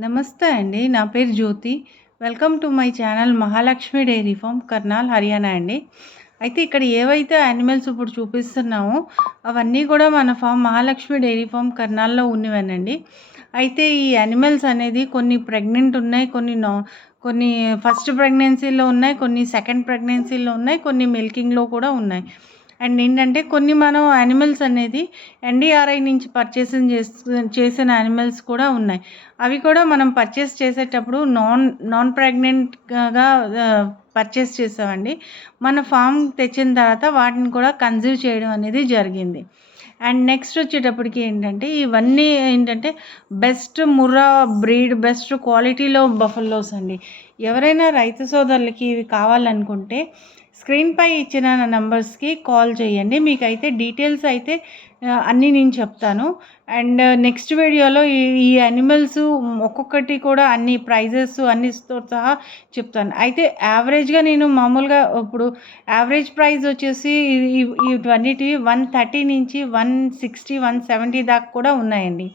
నమస్తే అండి. నా పేరు Jyoti. Welcome to my channel Mahalakshmi dairy farm, Karnal, Haryana అండి. అయితే ఇక్కడ ఏవైతే యానిమల్స్ ఇప్పుడు చూపిస్తున్నామో అవన్నీ కూడా మన ఫామ్ మహాలక్ష్మి డైరీ ఫార్మ్ కర్నాల్‌లో ఉన్నవేనండి. అయితే ఈ యానిమల్స్ అనేది కొన్ని ప్రెగ్నెంట్ ఉన్నాయి. కొన్ని ఫస్ట్ ప్రెగ్నెన్సీలో ఉన్నాయి. కొన్ని సెకండ్ ప్రెగ్నెన్సీలో ఉన్నాయి. కొన్ని మిల్కింగ్‌లో కూడా ఉన్నాయి. అండ్ ఏంటంటే కొన్ని మనం యానిమల్స్ అనేది ఎన్‌డీఆర్‌ఐ నుంచి చేసిన యానిమల్స్ కూడా ఉన్నాయి. అవి కూడా మనం పర్చేస్ చేసేటప్పుడు నాన్ ప్రెగ్నెంట్‌గా పర్చేస్ చేసామండి. మన ఫామ్ తెచ్చిన తర్వాత వాటిని కూడా కన్సీవ్ చేయడం అనేది జరిగింది. అండ్ నెక్స్ట్ వచ్చేటప్పటికి ఏంటంటే ఇవన్నీ ఏంటంటే బెస్ట్ ముర్రా బ్రీడ్, బెస్ట్ క్వాలిటీలో బఫెల్లోస్ అండి. ఎవరైనా రైతు సోదరులకి ఇవి కావాలనుకుంటే స్క్రీన్‌పై ఇచ్చిన నంబర్స్‌కి కాల్ చేయండి. మీకైతే డీటెయిల్స్ అయితే అన్నీ నేను చెప్తాను. అండ్ నెక్స్ట్ వీడియోలో ఈ యానిమల్స్ ఒక్కొక్కటి కూడా అన్ని ప్రైజెస్ అన్నిటితో సహా చెప్తాను. అయితే యావరేజ్‌గా నేను మామూలుగా ఇప్పుడు యావరేజ్ ప్రైస్ వచ్చేసి ఇవన్నిటివి 130 నుంచి 160, 170 దాకా కూడా ఉన్నాయండి.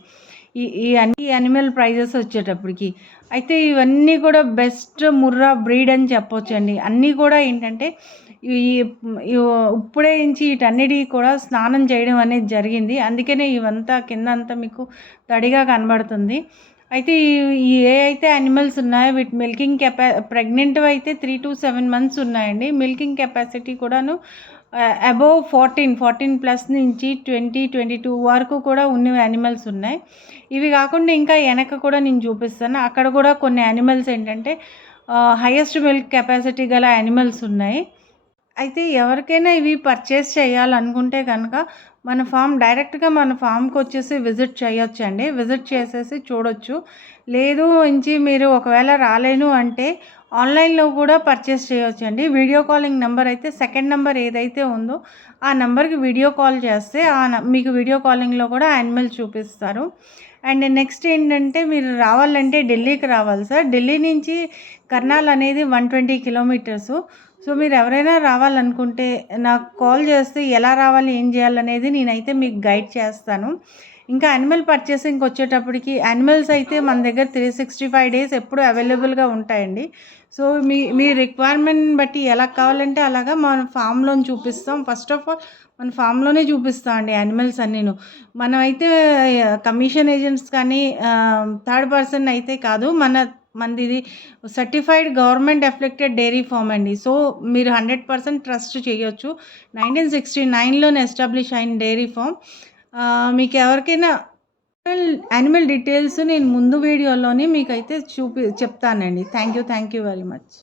ఈ అన్ని యానిమల్ ప్రైజెస్ వచ్చేటప్పటికి. అయితే ఇవన్నీ కూడా బెస్ట్ ముర్రా బ్రీడ్ అని చెప్పొచ్చండి. అన్నీ కూడా ఏంటంటే ఈ ఇప్పుడే నుంచి వీటన్నిటికి కూడా స్నానం చేయడం అనేది జరిగింది. అందుకనే ఇవంతా కిందంతా మీకు తడిగా కనబడుతుంది. అయితే ఏ అయితే యానిమల్స్ ఉన్నాయో వీటి మిల్కింగ్ ప్రెగ్నెంట్‌వి అయితే 3-7 మంత్స్ ఉన్నాయండి. మిల్కింగ్ కెపాసిటీ కూడాను అబోవ్ 14 ప్లస్ నుంచి 20, 22 వరకు కూడా ఉన్న యానిమల్స్ ఉన్నాయి. ఇవి కాకుండా ఇంకా వెనక కూడా నేను చూపిస్తాను. అక్కడ కూడా కొన్ని యానిమల్స్ ఏంటంటే హైయెస్ట్ మిల్క్ కెపాసిటీ గల యానిమల్స్ ఉన్నాయి. అయితే ఎవరికైనా ఇవి పర్చేస్ చేయాలనుకుంటే కనుక డైరెక్ట్‌గా మన ఫామ్‌కి వచ్చేసి విజిట్ చేయొచ్చండి. విజిట్ చేసేసి చూడొచ్చు. లేదు మీరు ఒకవేళ రాలేను అంటే ఆన్లైన్‌లో కూడా పర్చేస్ చేయొచ్చండి. వీడియో కాలింగ్ నెంబర్ అయితే సెకండ్ నెంబర్ ఏదైతే ఉందో ఆ నెంబర్‌కి వీడియో కాల్ చేస్తే మీకు వీడియో కాలింగ్‌లో కూడా యానిమల్స్ చూపిస్తారు. అండ్ నెక్స్ట్ ఏంటంటే మీరు రావాలంటే ఢిల్లీకి రావాలి సార్. ఢిల్లీ నుంచి కర్నాల్ అనేది 120 కిలోమీటర్సు. సో మీరు ఎవరైనా రావాలనుకుంటే నాకు కాల్ చేస్తే ఎలా రావాలి, ఏం చేయాలనేది నేనైతే మీకు గైడ్ చేస్తాను. ఇంకా యానిమల్ పర్చేసింగ్కి వచ్చేటప్పటికి యానిమల్స్ అయితే మన దగ్గర 365 డేస్ ఎప్పుడు అవైలబుల్గా ఉంటాయండి. సో మీ రిక్వైర్మెంట్ని బట్టి ఎలా కావాలంటే అలాగా మన ఫామ్లోని చూపిస్తాం. ఫస్ట్ ఆఫ్ ఆల్ మన ఫామ్లోనే చూపిస్తామండి యానిమల్స్ అన్నీను. మనమైతే కమిషన్ ఏజెంట్స్ కానీ థర్డ్ పర్సన్ అయితే కాదు. మనది certified government afflicted dairy farm అండి. సో మీరు 100% ట్రస్ట్ చేయొచ్చు. 1969లోనే ఎస్టాబ్లిష్ అయిన డైరీ ఫామ్. మీకు ఎవరికైనా యానిమల్ డీటెయిల్స్ నేను ముందు వీడియోలోనే మీకైతే చెప్తానండి. Thank you very much.